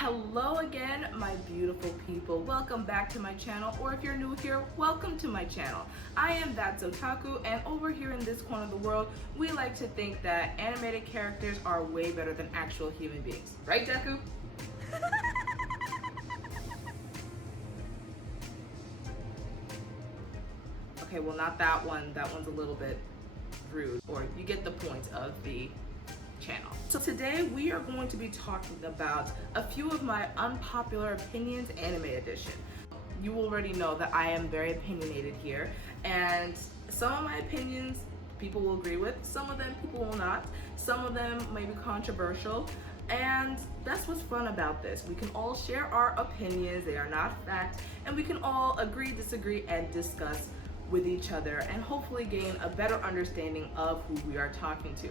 Hello again, my beautiful people. Welcome back to my channel, or if you're new here, welcome to my channel. I am That's Otaku, and over here in this corner of the world, we like to think that animated characters are way better than actual human beings. Right, Deku? Okay, well, not that one. That one's a little bit rude, or you get the point of the channel. So today we are going to be talking about a few of my unpopular opinions, anime edition. You already know that I am very opinionated here, and some of my opinions people will agree with, some of them people will not, some of them may be controversial, and that's what's fun about this. We can all share our opinions, they are not fact, and we can all agree, disagree, and discuss with each other and hopefully gain a better understanding of who we are talking to.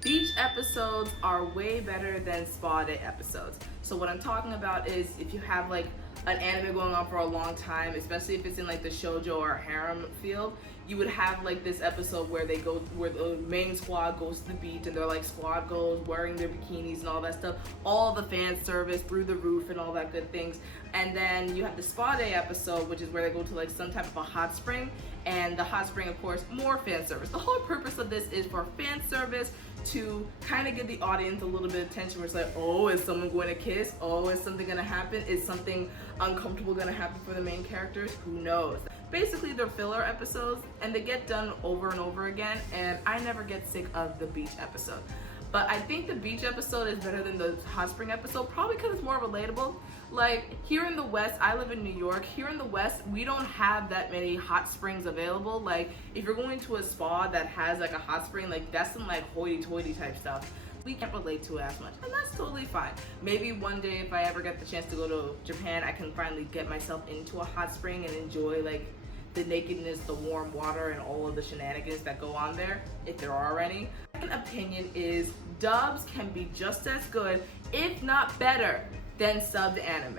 Beach episodes are way better than spa day episodes. So what I'm talking about is if you have like an anime going on for a long time, especially if it's in like the shoujo or harem field, you would have like this episode where the main squad goes to the beach and they're like squad goals, wearing their bikinis and all that stuff, all the fan service through the roof and all that good things. And then you have the spa day episode, which is where they go to like some type of a hot spring, and the hot spring, of course, more fan service. The whole purpose of this is for fan service to kind of give the audience a little bit of tension where it's like, oh, is someone going to kiss? Oh, is something going to happen? Is something uncomfortable going to happen for the main characters? Who knows? Basically, they're filler episodes and they get done over and over again, and I never get sick of the beach episode. But I think the beach episode is better than the hot spring episode, probably because it's more relatable. Like here in the West, I live in New York, here in the West, we don't have that many hot springs available. Like if you're going to a spa that has like a hot spring, like that's some like hoity-toity type stuff. We can't relate to it as much, and that's totally fine. Maybe one day if I ever get the chance to go to Japan, I can finally get myself into a hot spring and enjoy like the nakedness, the warm water, and all of the shenanigans that go on there, if there are any. Second opinion is dubs can be just as good, if not better, than subbed anime.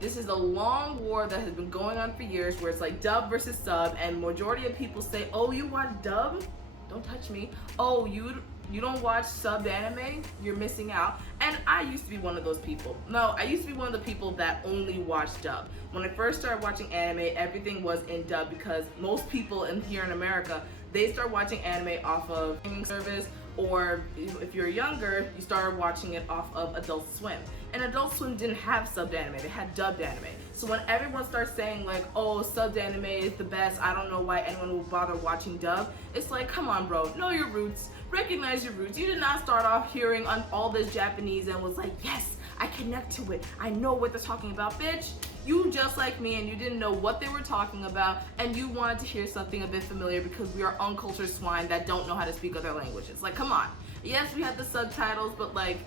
This is a long war that has been going on for years where it's like dub versus sub, and majority of people say, oh, you watch dub? Don't touch me. Oh, you don't watch subbed anime? You're missing out. And I used to be one of those people. No, I used to be one of the people that only watched dub. When I first started watching anime, everything was in dub because most people here in America, they start watching anime off of streaming service, or if you're younger, you started watching it off of Adult Swim. And Adult Swim didn't have subbed anime, they had dubbed anime. So when everyone starts saying like, oh, subbed anime is the best, I don't know why anyone will bother watching dub, it's like, come on bro, know your roots, recognize your roots. You did not start off hearing on all this Japanese and was like, yes, I connect to it, I know what they're talking about, bitch. You just like me and you didn't know what they were talking about, and you wanted to hear something a bit familiar because we are uncultured swine that don't know how to speak other languages. Like, come on. Yes, we had the subtitles, but like,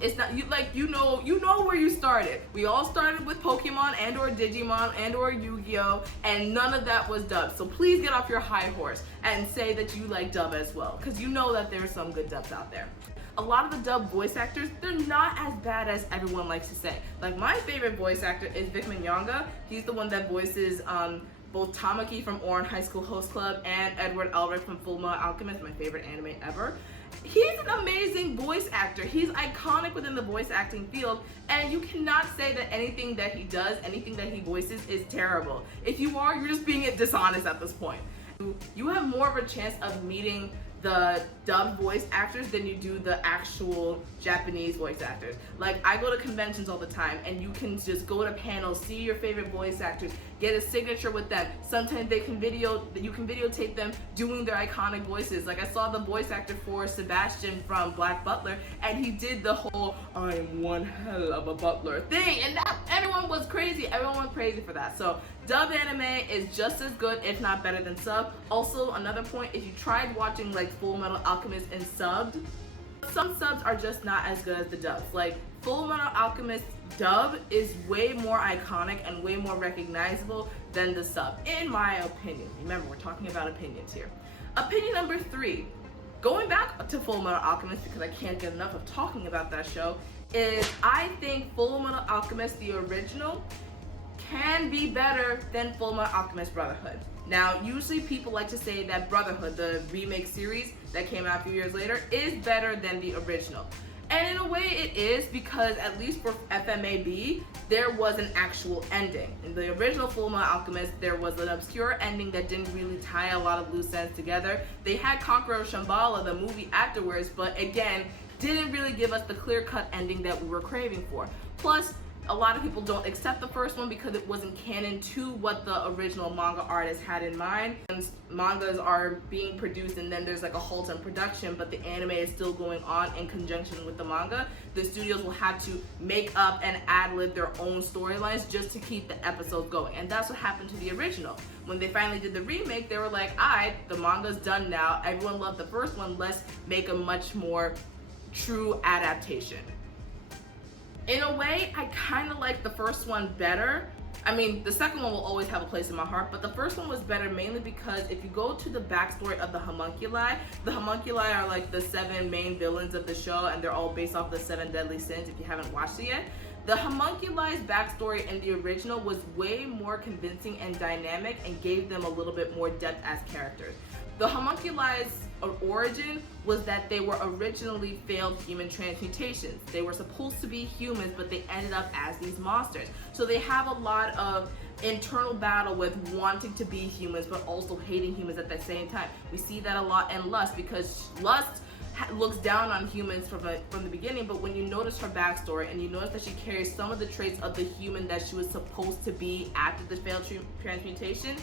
it's not, you know where you started. We all started with Pokemon and or Digimon and or Yu-Gi-Oh, and none of that was dubbed. So please get off your high horse and say that you like dub as well, because you know that there's some good dubs out there. A lot of the dub voice actors, they're not as bad as everyone likes to say. Like my favorite voice actor is Vic Mignogna. He's the one that voices both Tamaki from Ouran High School Host Club and Edward Elric from Fullmetal Alchemist, my favorite anime ever. He's an amazing voice actor. He's iconic within the voice acting field, and you cannot say that anything that he does, anything that he voices is terrible. If you are, you're just being dishonest at this point. You have more of a chance of meeting the dub voice actors than you do the actual Japanese voice actors. Like I go to conventions all the time and you can just go to panels, see your favorite voice actors, get a signature with them. Sometimes you can videotape them doing their iconic voices. Like I saw the voice actor for Sebastian from Black Butler, and he did the whole I am one hell of a butler thing, and that everyone was crazy for that. So dub anime is just as good, if not better, than sub. Also, another point, if you tried watching like Fullmetal Alchemist and subbed, some subs are just not as good as the dubs. Like Fullmetal Alchemist dub is way more iconic and way more recognizable than the sub, in my opinion. Remember, we're talking about opinions here. Opinion number 3, going back to Fullmetal Alchemist because I can't get enough of talking about that show, is I think Fullmetal Alchemist, the original, can be better than Fullmetal Alchemist Brotherhood. Now, usually people like to say that Brotherhood, the remake series that came out a few years later, is better than the original. And in a way it is, because at least for FMAB, there was an actual ending. In the original Fullmetal Alchemist, there was an obscure ending that didn't really tie a lot of loose ends together. They had Conqueror of Shambhala, the movie, afterwards, but again, didn't really give us the clear-cut ending that we were craving for. Plus, a lot of people don't accept the first one because it wasn't canon to what the original manga artist had in mind. And mangas are being produced and then there's like a halt in production, but the anime is still going on in conjunction with the manga. The studios will have to make up and ad-lib their own storylines just to keep the episodes going. And that's what happened to the original. When they finally did the remake, they were like, alright, the manga's done now. Everyone loved the first one. Let's make a much more true adaptation. In a way, I kind of like the first one better. I mean, the second one will always have a place in my heart, but the first one was better mainly because if you go to the backstory of the homunculi are like the 7 main villains of the show, and they're all based off the 7 deadly sins if you haven't watched it yet. The homunculi's backstory in the original was way more convincing and dynamic and gave them a little bit more depth as characters. The homunculi's origin was that they were originally failed human transmutations. They were supposed to be humans, but they ended up as these monsters. So they have a lot of internal battle with wanting to be humans, but also hating humans at the same time. We see that a lot in Lust, because Lust looks down on humans from the beginning, but when you notice her backstory and you notice that she carries some of the traits of the human that she was supposed to be after the failed transmutation,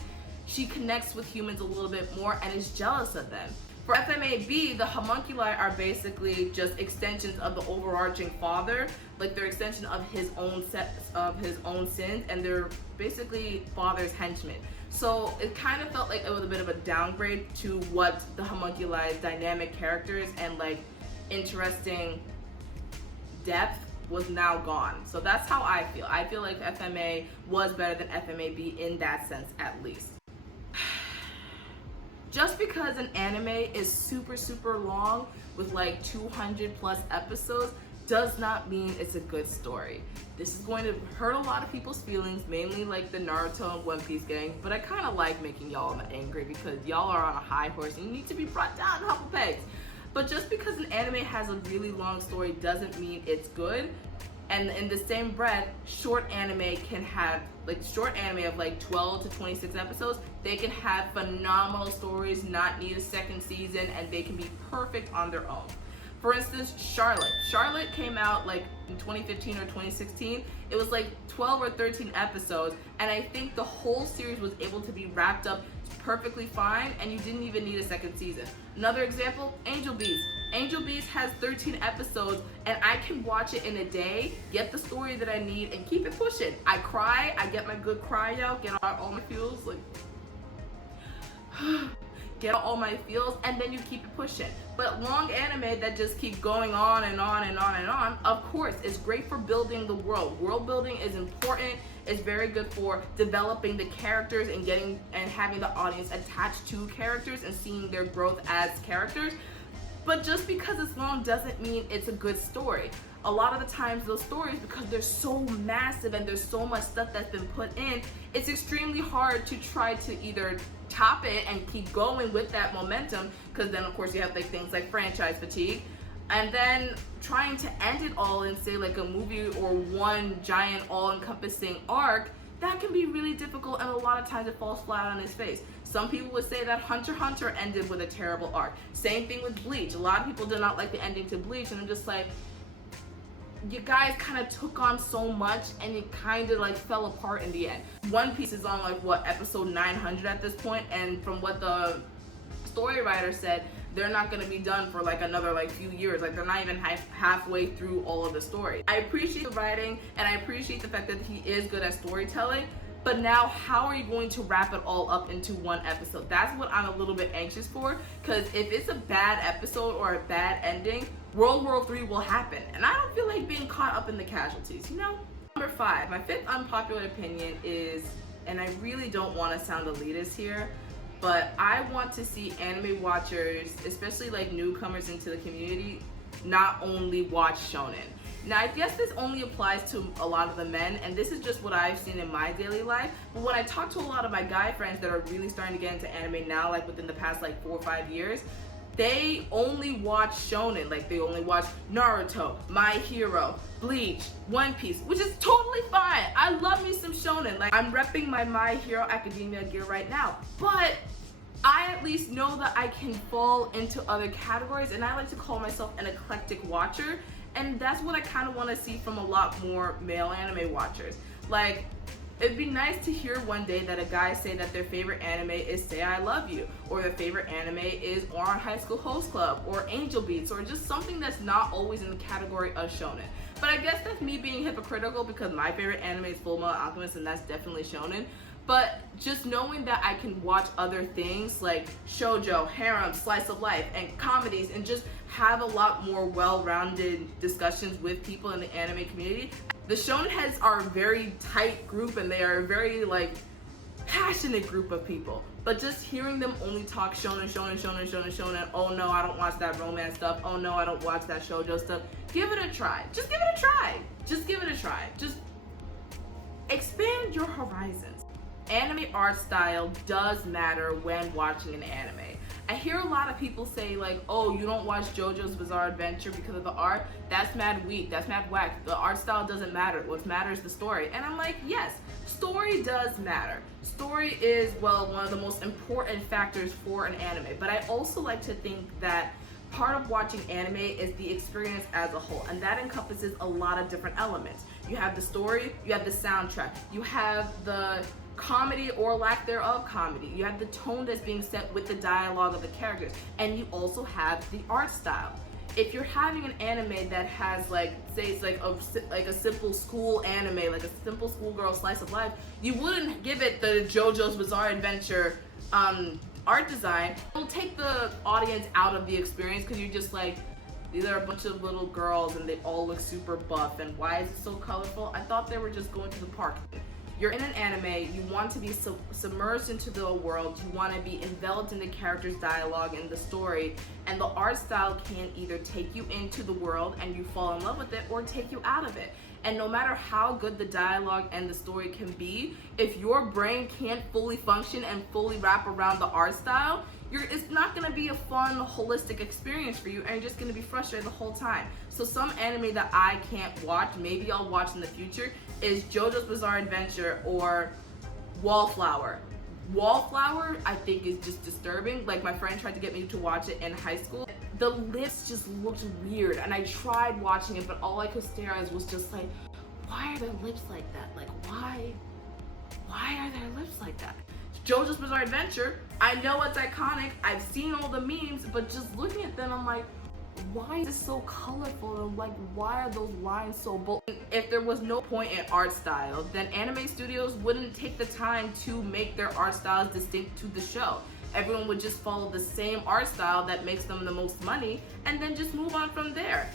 she connects with humans a little bit more and is jealous of them. For FMAB, the homunculi are basically just extensions of the overarching father, like they're extension of his own sins, and they're basically father's henchmen. So it kind of felt like it was a bit of a downgrade to what the homunculi's dynamic characters and like interesting depth was now gone. So that's how I feel. I feel like FMA was better than FMAB in that sense, at least. Just because an anime is super long with like 200 plus episodes does not mean it's a good story. This is going to hurt a lot of people's feelings, mainly like the Naruto and One Piece gang, but I kind of like making y'all angry because y'all are on a high horse and you need to be brought down a couple pegs. But just because an anime has a really long story doesn't mean it's good. And in the same breath, short anime can have, like short anime of like 12 to 26 episodes, they can have phenomenal stories, not need a second season, and they can be perfect on their own. For instance, Charlotte. Charlotte came out like in 2015 or 2016. It was like 12 or 13 episodes, and I think the whole series was able to be wrapped up perfectly fine, and you didn't even need a second season. Another example, Angel Beats. Angel Beats has 13 episodes, and I can watch it in a day, get the story that I need, and keep it pushing. I cry, I get my good cry out, get out all my feels, like get out all my feels, and then you keep it pushing. But long anime that just keep going on and on and on and on, of course, is great for building the world. World building is important. It's very good for developing the characters and getting and having the audience attached to characters and seeing their growth as characters. But just because it's long doesn't mean it's a good story. A lot of the times those stories, because they're so massive and there's so much stuff that's been put in, it's extremely hard to try to either top it and keep going with that momentum, because then of course you have like things like franchise fatigue, and then trying to end it all in say like a movie or one giant all-encompassing arc, that can be really difficult, and a lot of times it falls flat on its face. Some people would say that Hunter x Hunter ended with a terrible arc. Same thing with Bleach. A lot of people did not like the ending to Bleach, and I'm just like, you guys kind of took on so much and it kind of like fell apart in the end. One Piece is on like what, episode 900 at this point, and from what the story writer said, they're not going to be done for like another like few years. Like they're not even halfway through all of the story. I appreciate the writing and I appreciate the fact that he is good at storytelling, but now how are you going to wrap it all up into one episode? That's what I'm a little bit anxious for, because if it's a bad episode or a bad ending, World War III will happen, and I don't feel like being caught up in the casualties, you know? Number 5, my 5th unpopular opinion is, and I really don't want to sound elitist here, but I want to see anime watchers, especially like newcomers into the community, not only watch shonen. Now, I guess this only applies to a lot of the men, and this is just what I've seen in my daily life, but when I talk to a lot of my guy friends that are really starting to get into anime now, like within the past like 4 or 5 years, they only watch shonen. Like, they only watch Naruto, My Hero, Bleach, One Piece, which is totally fine. I love me some shonen. Like, I'm repping my Hero Academia gear right now, but I at least know that I can fall into other categories, and I like to call myself an eclectic watcher, and that's what I kind of want to see from a lot more male anime watchers. Like, it'd be nice to hear one day that a guy say that their favorite anime is Say I Love You, or their favorite anime is Ouran High School Host Club, or Angel Beats, or just something that's not always in the category of shonen. But I guess that's me being hypocritical, because my favorite anime is Fullmetal Alchemist, and that's definitely shonen. But just knowing that I can watch other things like shoujo, harem, slice of life, and comedies, and just have a lot more well-rounded discussions with people in the anime community. The shonen heads are a very tight group, and they are a very like passionate group of people. But just hearing them only talk shonen, oh no, I don't watch that romance stuff, oh no, I don't watch that shoujo stuff. Give it a try. Just give it a try. Just give it a try. Just expand your horizons. Anime art style does matter when watching an anime. I hear a lot of people say like, oh, you don't watch JoJo's Bizarre Adventure because of the art? That's mad weak, that's mad whack. The art style doesn't matter. What matters is the story. And I'm like, yes, story does matter. Story is, well, one of the most important factors for an anime. But I also like to think that part of watching anime is the experience as a whole, and that encompasses a lot of different elements. You have the story, you have the soundtrack, you have the comedy or lack thereof comedy, you have the tone that's being set with the dialogue of the characters, and you also have the art style. If you're having an anime that has like, say it's like a simple school anime, like a simple schoolgirl slice of life, you wouldn't give it the JoJo's Bizarre Adventure art design. It'll take the audience out of the experience, because you're just like, these are a bunch of little girls and they all look super buff, and why is it so colorful? I thought they were just going to the park. You're in an anime, you want to be submerged into the world, you want to be enveloped in the character's dialogue and the story, and the art style can either take you into the world and you fall in love with it, or take you out of it. And no matter how good the dialogue and the story can be, if your brain can't fully function and fully wrap around the art style, it's not going to be a fun, holistic experience for you, and you're just going to be frustrated the whole time. So some anime that I can't watch, maybe I'll watch in the future, is JoJo's Bizarre Adventure or Wallflower. Wallflower, I think, is just disturbing. Like, my friend tried to get me to watch it in high school. The lips just looked weird, and I tried watching it, but all I could stare at was just like, why are their lips like that? Like, why are their lips like that? JoJo's Bizarre Adventure, I know it's iconic, I've seen all the memes, but just looking at them, I'm like, why is it so colorful, and like, why are those lines so bold? If there was no point in art style, then anime studios wouldn't take the time to make their art styles distinct to the show. Everyone would just follow the same art style that makes them the most money, and then just move on from there.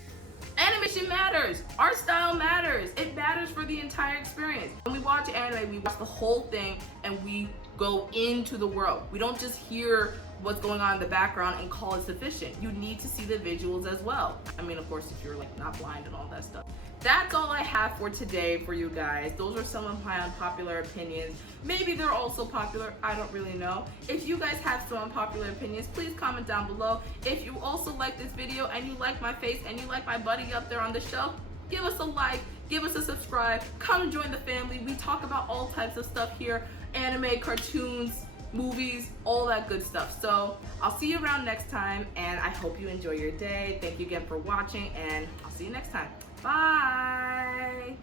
Animation matters, art style matters, it matters for the entire experience. When we watch anime, we watch the whole thing and we go into the world. We don't just hear what's going on in the background and call it sufficient. You need to see the visuals as well. I mean, of course, if you're like not blind and all that stuff. That's all I have for today for you guys. Those are some of my unpopular opinions. Maybe they're also popular, I don't really know. If you guys have some unpopular opinions, please comment down below. If you also like this video and you like my face and you like my buddy up there on the shelf, give us a like, give us a subscribe, come and join the family. We talk about all types of stuff here, anime, cartoons, movies, all that good stuff. So I'll see you around next time, and I hope you enjoy your day. Thank you again for watching, and I'll see you next time. Bye.